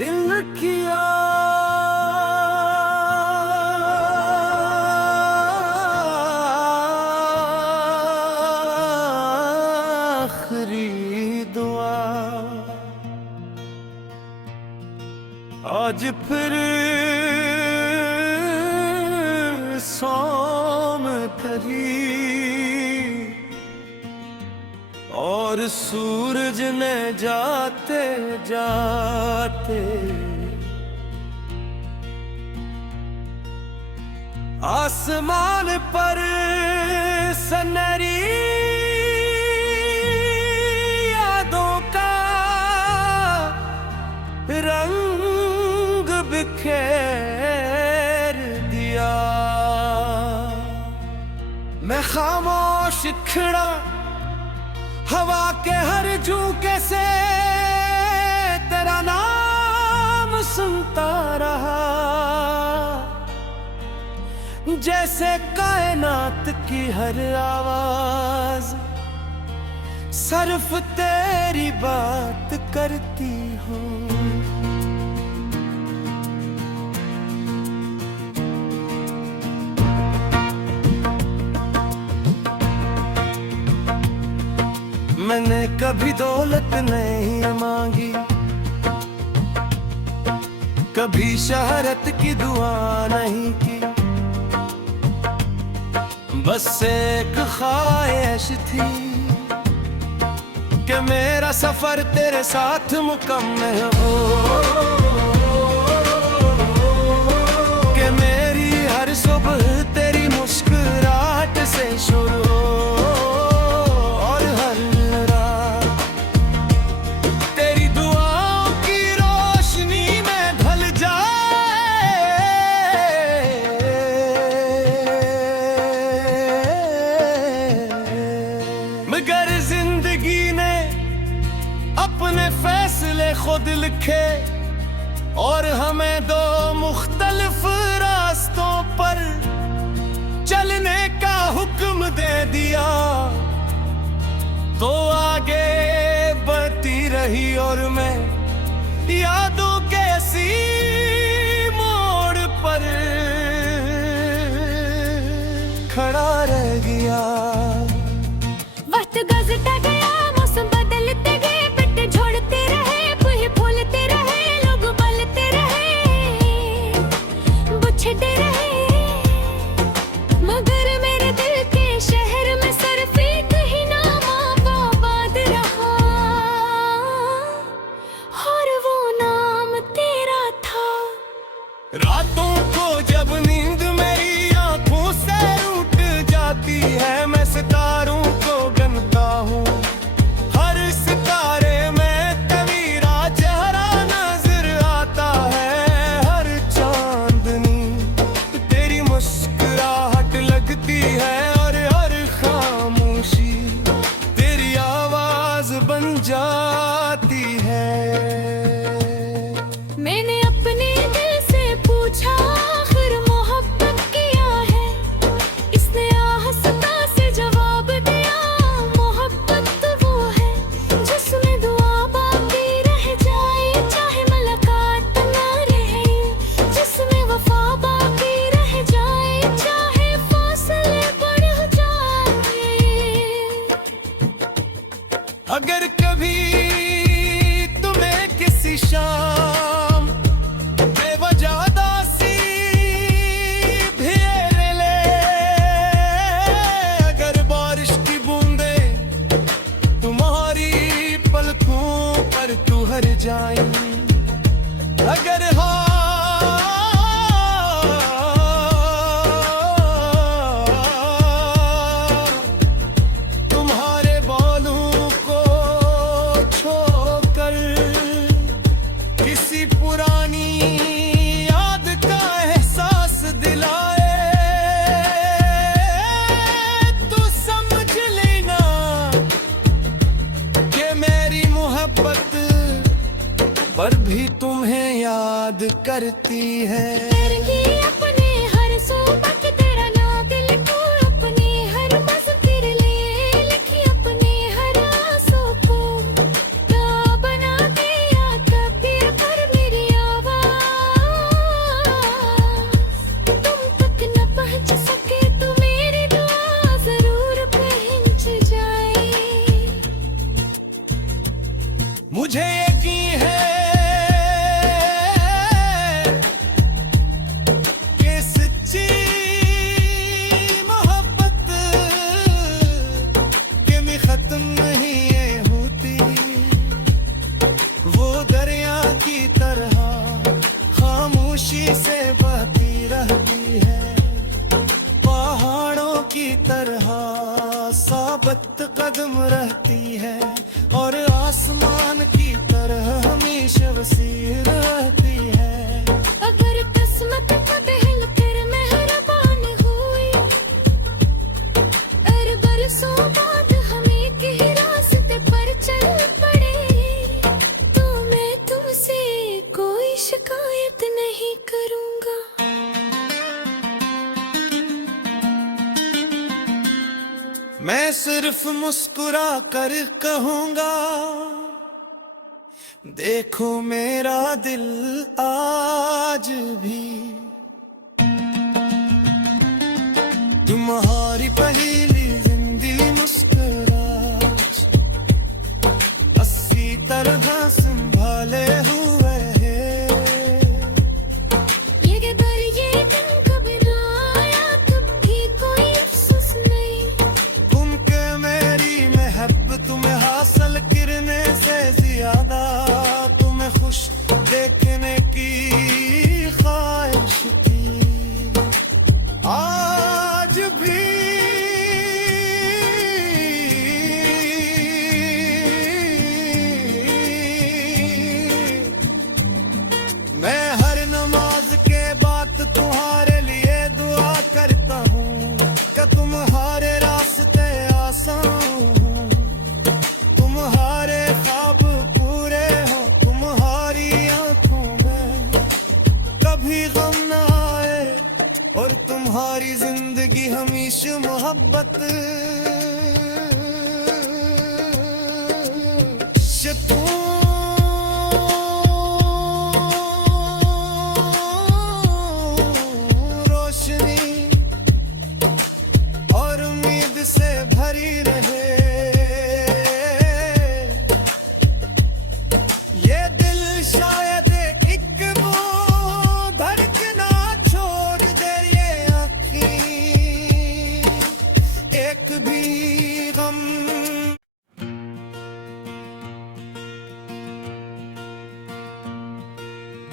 दिल की आखिरी दुआ आज फिर सौम करी और सूरज ने जाते जाते आसमान पर सनरी यादों का रंग बिखेर दिया। मैं खामोश खड़ा हवा के हर झोंके से तेरा नाम सुनता रहा, जैसे कायनात की हर आवाज सिर्फ तेरी बात करती हो। मैंने कभी दौलत नहीं मांगी, कभी शहरत की दुआ नहीं की, बस एक ख्वाहिश थी कि मेरा सफर तेरे साथ मुकम्मल हो, कि मेरी हर सुबह तेरी मुस्कुराहट से शुरू हो और हर रात तेरी दुआओं की रोशनी में ढल जाए। मगर जिंदगी ने अपने फैसले खुद लिखे और हमें दो मुख्तलिफ रास्तों पर चलने का हुक्म दे दिया, तो आगे बढ़ती रही और मैं यादों के इसी मोड़ पर खड़ा रह गया। वक्त गुजरता गया, मौसम बदलते गए, पत्ते झड़ते रहे, फूल फूलते रहे, लोग बोलते रहे, बुझते रहे, मगर मेरे दिल के शहर में सिर्फ एक ही नाम आबाद रहा और वो नाम तेरा था। रातों को जब नींद मेरी आंखों से उठ जाती है, मैं सितारों को गिनता हूँ, हर सितारे में तेरा चेहरा नजर आता है, हर चांदनी तेरी मुस्कुराहट लगती है और हर खामोशी तेरी आवाज बन जाती है। मैंने अपने दिल से पूछा आखिर मोहब्बत किया है, इसने आहिस्ता से जवाब दिया, मोहब्बत वो है जिसमें दुआ बाकी रह जाए, चाहे मुलाकात ना रहे, जिसमें वफा बाकी रह जाए, चाहे फासले बढ़ जाए। अगर कभी तुम्हें किसी शाम बेवजह उदासी घेर ले, अगर बारिश की बूंदे तुम्हारी पलकों पर तुहर जाए, अगर तुम्हारे बालों को छोकर किसी पुरानी याद का एहसास दिलाए, तो समझ लेना कि मेरी मोहब्बत पर भी तुम्हें याद करती है। करेंगी अपने हर सूबा के तेरा नाम दिल को, अपने हर मज़हब तेरे लिए लिखी, अपने हर आंसू को ना बना दिया तकदीर पर मेरी मुझे यकीन है कि सच्ची मोहब्बत कभी खत्म नहीं ये होती, वो दरिया की तरह खामोशी से बहती रहती है, पहाड़ों की तरह साबित कदम रहती है और आसमान की तरह हमेशा वसीर रहती है। अगर किस्मत का दिल फिर मेहरबान हुई और बरसों बाद हमें कहीं रास्ते पर चल पड़े, तो मैं तुमसे कोई शिकायत नहीं करूंगा। मैं सिर्फ मुस्कुरा कर कहूंगा, देखो मेरा दिल आज भी तुम्हारी पहली जिंदगी मुस्कुराहट 80 तरह संभाले हुए है। ये दिन कभी ना आया, तब भी कोई अफसोस नहीं। तुमके मेरी महब्बत तुम्हें हासिल करने से ज्यादा तुम्हें खुश देखने की ख्वाहिश थी। आज भी मैं हर नमाज के बाद तुम्हारे लिए दुआ करता हूँ कि तुम्हारे रास्ते आसान हो, तुम्हारे ख्वाब पूरे हो, तुम्हारी आंखों में कभी गम न आए और तुम्हारी जिंदगी हमेशा मोहब्बत से तू रोशनी और उम्मीद से भरी रहे। ये दिल शायद एक वो धड़कना छोड़ दे, ये आँखें एक भी गम।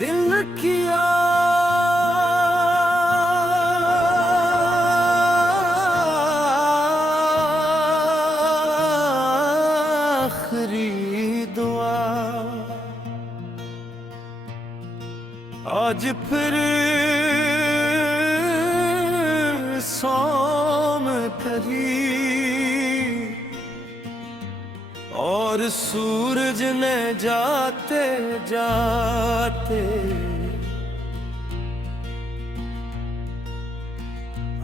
दिल की आखिरी दुआ आज फिर शाम ढली और सूरज ने जाते जाते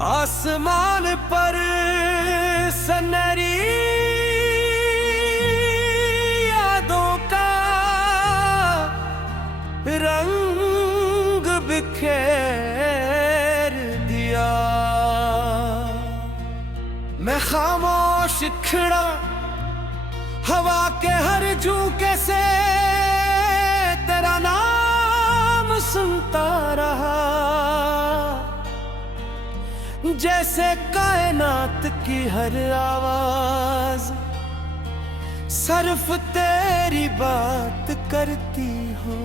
आसमान पर सनरी यादों का रंग बिखेर दिया। मैं खामोश खड़ा हवा के हर झोंके से तेरा नाम सुनता रहा, जैसे कायनात की हर आवाज सिर्फ तेरी बात करती हो।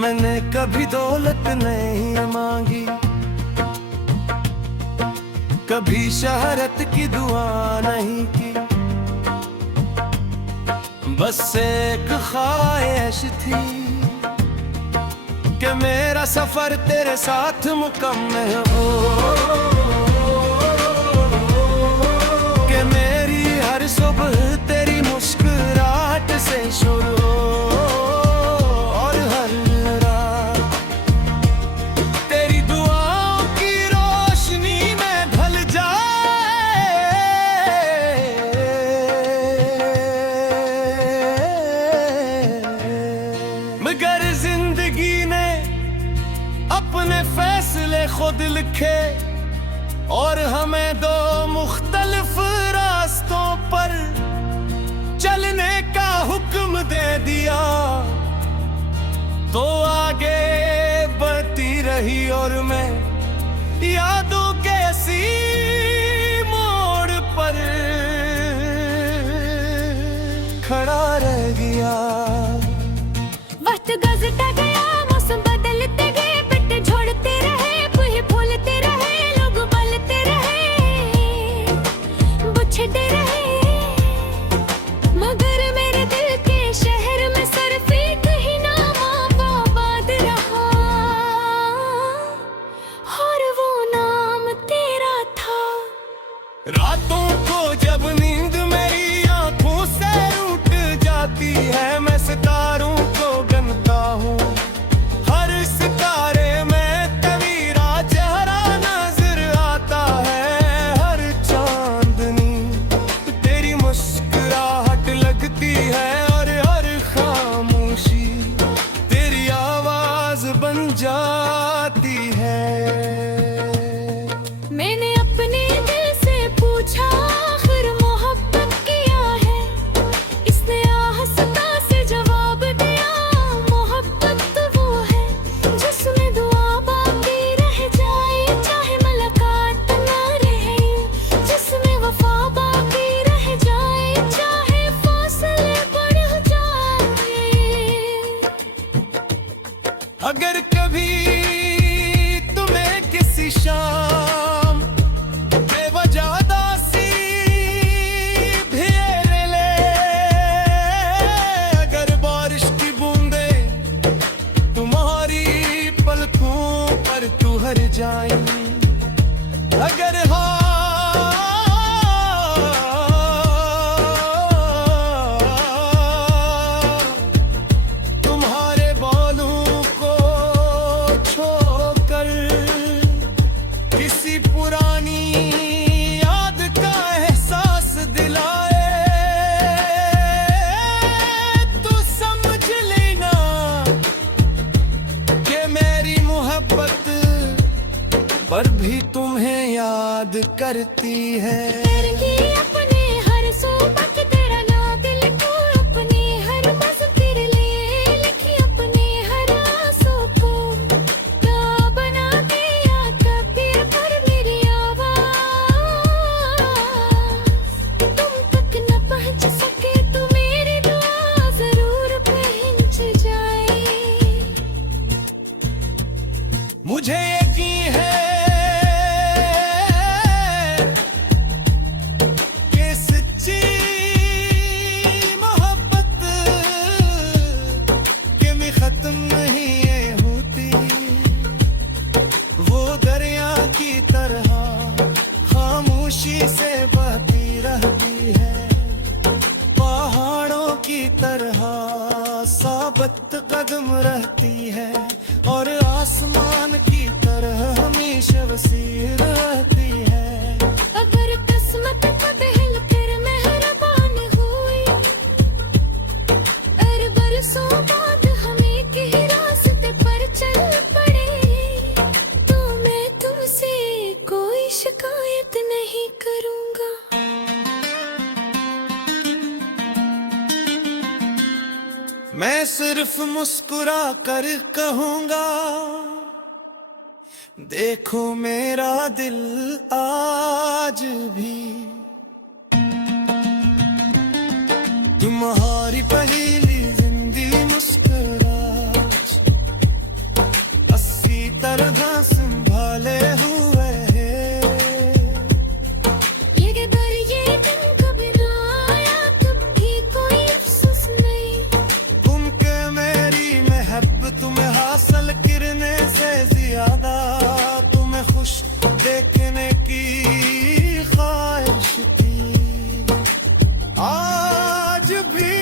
मैंने कभी दौलत नहीं मांगी, कभी शहरत की दुआ नहीं की, बस एक ख्वाहिश थी कि मेरा सफर तेरे साथ मुकम्मल हो, कि मेरी हर सुबह तेरी मुस्कुराहट से शुरू हो और हर रात तेरी दुआओं की रोशनी में ढल जाए। मगर जिंदगी ने अपने फैसले खुद लिखे और हमें दो मुख्तलिफ रास्तों पर चलने का हुक्म दे दिया, तो आगे बढ़ती रही और मैं यादों के ऐसी मोड़ पर खड़ा रह गया। वक्त गुजरता गया, मौसम बदलते गए, पत्ते झड़ते रहे, फूल फूलते रहे, लोग बोलते रहे, बुझते रहे, मगर मेरे दिल के शहर में सिर्फ एक ही नाम आबाद रहा, और वो नाम तेरा था। रातों को जब नींद मेरी आंखों से उठ जाती है, मैं सितारों को गनता हूँ, हर सितारे में तेरा चेहरा नजर आता है, हर चांदनी तेरी मुस्कुराहट लगती है, और हर खामोशी तेरी आवाज बन जाती है। मैंने अपने दिल से पूछा, आखिर मोहब्बत किया है, इसने आहिस्ता से जवाब दिया, मोहब्बत तो वो है जिसमें दुआ बाकी रह जाए, चाहे मुलाकात ना रहे, जिसमें वफा बाकी रह जाए, चाहे फासले बढ़ जाए। अगर कभी तुम्हें किसी शाम बेवजह उदासी घेर ले, अगर बारिश की बूंदें तुम्हारी पलकों पर तुहर जाएं, अगर तुम्हारे बालों को छोकर किसी पुरानी याद का एहसास दिलाए, तो समझ लेना कि मेरी मोहब्बत पर भी तुम्हें याद करती है। तेरी अपने हर सोबत तेरा नाम लिखो, अपने हर मज़्हब तेरे लिए लिखी, अपने हर आंसू को ना बना दिया तकदीर पर मेरी आवाज़ तुम तक न पहुंच सके, तो मेरी दुआ जरूर पहुंच जाए। मुझे यकीन है कि सच्ची मोहब्बत कभी खत्म नहीं ये होती, वो दरिया की तरह खामोशी से बहती रहती है, पहाड़ों की तरह साबित कदम रहती है, और आसमान की तरह हमेशा वसीह रहती है। अगर किस्मत बदल कर मेहरबान हुई, और बरसों बाद हमें कहीं रास्ते पर चल पड़े, तो मैं तुमसे कोई शिकायत नहीं करूँगा। मैं सिर्फ मुस्कुरा कर कहूँगा, देखो मेरा दिल आज भी तुम्हारी पहली जिंदगी मुस्कुराहट 80 तरह संभाले हुए है। ये दर ये दिन कभी ना आया, तब भी कोई अफसोस नहीं, तुमके मेरी महब्बत तुम्हें हासिल करने से ज्यादा तुम्हें खुश देखने की ख्वाहिश थी। आज भी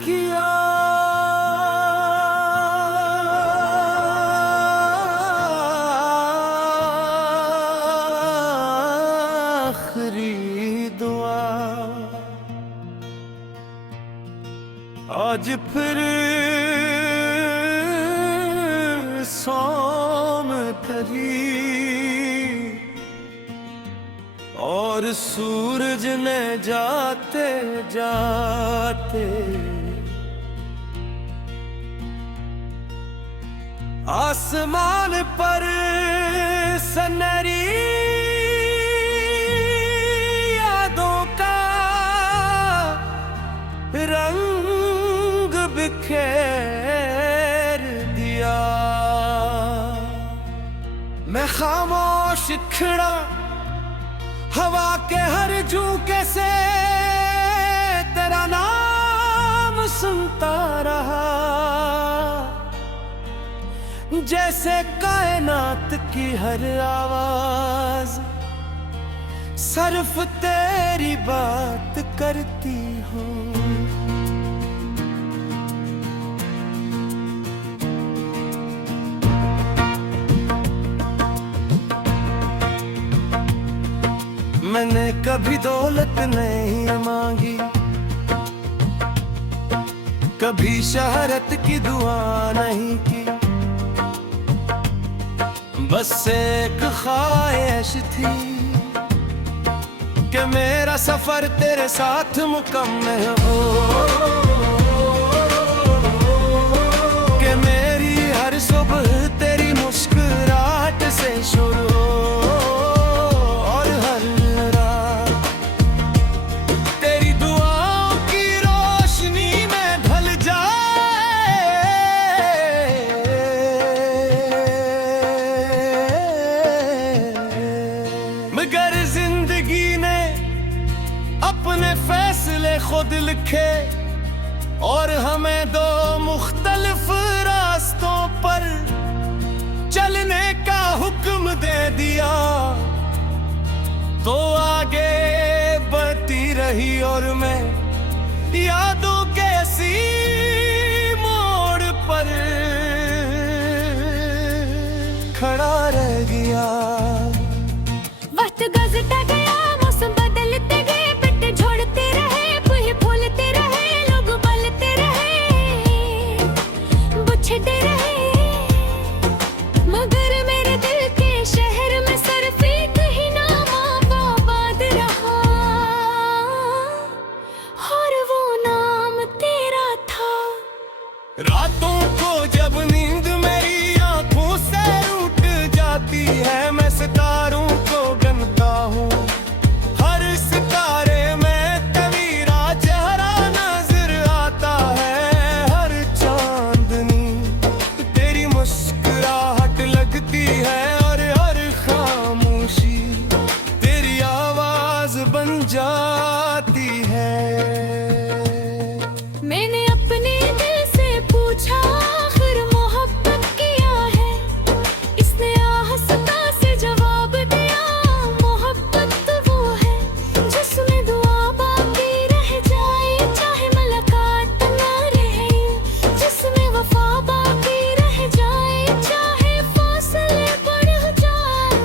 किया। आखिरी दुआ आज फिर सौम करी और सूरज ने जाते जाते आसमान पर सनहरी यादों का रंग बिखेर दिया। मैं खामोश खड़ा हवा के हर झोंके से तेरा नाम सुनता रहा, जैसे कायनात की हर आवाज सिर्फ तेरी बात करती हूँ। मैंने कभी दौलत नहीं मांगी, कभी शहरत की दुआ नहीं की, बस एक ख्वाहिश थी कि मेरा सफर तेरे साथ मुकम्मल हो, कि मेरी हर सुबह तेरी मुस्कुराहट से शुरू हो और हर रात तेरी दुआओं की रोशनी में ढल जाए। मगर जिंदगी ने अपने फैसले खुद लिखे और हमें दो मुख्तलिफ रास्तों पर चलने का हुक्म दे दिया, तो आगे बढ़ती रही और मैं यादों के इसी मोड़ पर खड़ा रह गया। वक्त गुजरता गया, मौसम बदलते गए, पेट झोड़ते रहे, फूल फूलते रहे, लोग बलते रहे, बुछते रहे, मगर मेरे दिल के शहर में सिर्फ एक ही नाम आबाद रहा और वो नाम तेरा था। रातों को जब नींद मेरी आंखों से उठ जाती है, मैं सितारों को गिनता हूँ, हर सितारे में तेरा चेहरा नजर आता है, हर चांदनी तेरी मुस्कुराहट लगती है और हर खामोशी तेरी आवाज बन जाती है। मैंने अपने दिल से पूछा आखिर मोहब्बत किया है, इसने आहिस्ता से जवाब दिया, मोहब्बत तो वो है जिसमें दुआ बाकी रह जाए, चाहे मुलाकात ना रहे, जिसमें वफा बाकी रह जाए, चाहे फासले बढ़ जाए।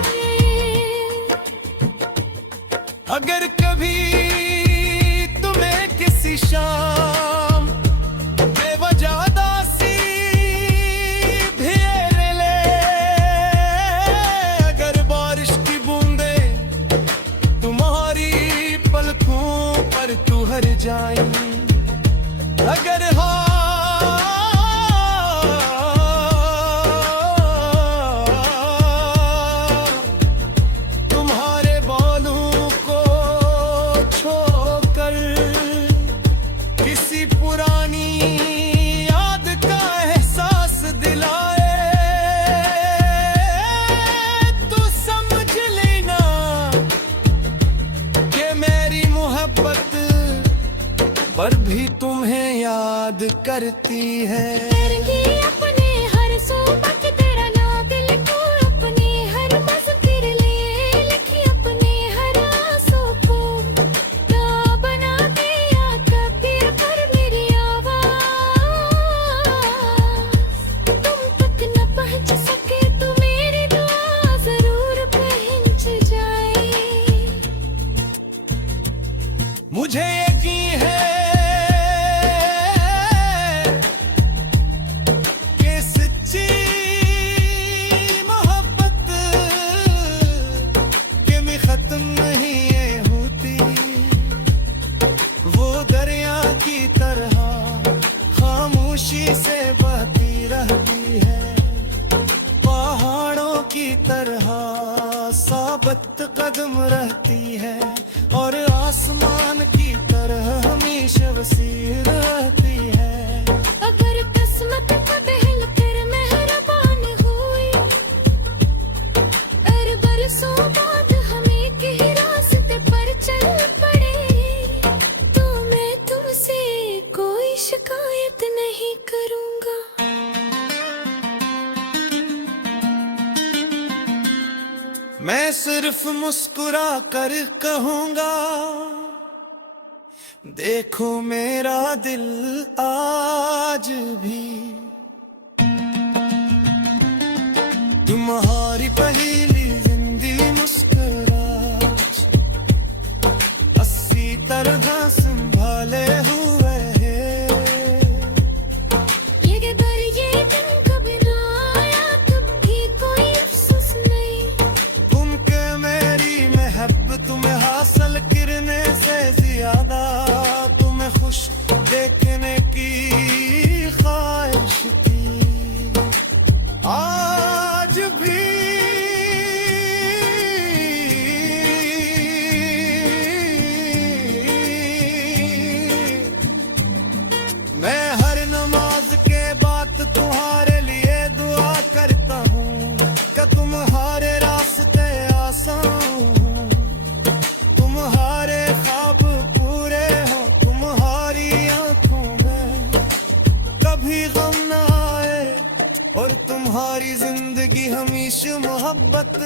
अगर कभी तुम्हें किसी शाम बेवजह उदासी घेर ले, अगर बारिश की बूंदे तुम्हारी पलकों पर तुहर जाए, अगर तुम्हारे बालों को छोकर किसी पुरानी याद का एहसास दिलाए, तो समझ लेना कि मेरी मोहब्बत पर भी तुम्हें याद करती है। तेरी अपने हर सोबत तेरा नाम लिखो, अपनी हर मस्ती लिए लिखी, अपने हर आंसू को ना बना दिया कबीर पर मेरी आवाज मुझे यकीन है कि सच्ची मोहब्बत के में खत्म नहीं ये होती, वो दरिया की तरह खामोशी से बहती रहती है, पहाड़ों की तरह साबित कदम रहती है और आसमान की तरह हमेशा वसी रहती है। अगर किस्मत बदल कर मेहरबान हुई, और बरसों बाद हमें कहीं रास्ते पर चल पड़े, तो मैं तुमसे कोई शिकायत नहीं करूंगा। मैं सिर्फ मुस्कुरा कर कहूंगा, देखो मेरा दिल आज भी तुम्हारी पहली जिंदगी मुस्कुराहट 80 तरह संभाले हुए है। ये गर ये दिन कभी ना आया, तब भी कोई अफसोस नहीं। तुमके मेरी महब्बत तुम्हें हासिल करने से ज्यादा तुम्हें खुश देखने की ख्वाहिश थी। आज भी मैं हर नमाज के बाद तुम्हारे लिए दुआ करता हूँ कि तुम्हारे रास्ते आसान हो, तुम्हारे ख्वाब पूरे हो, तुम्हारी आंखों में कभी गम ना आए और तुम्हारी जिंदगी हमेशा मोहब्बत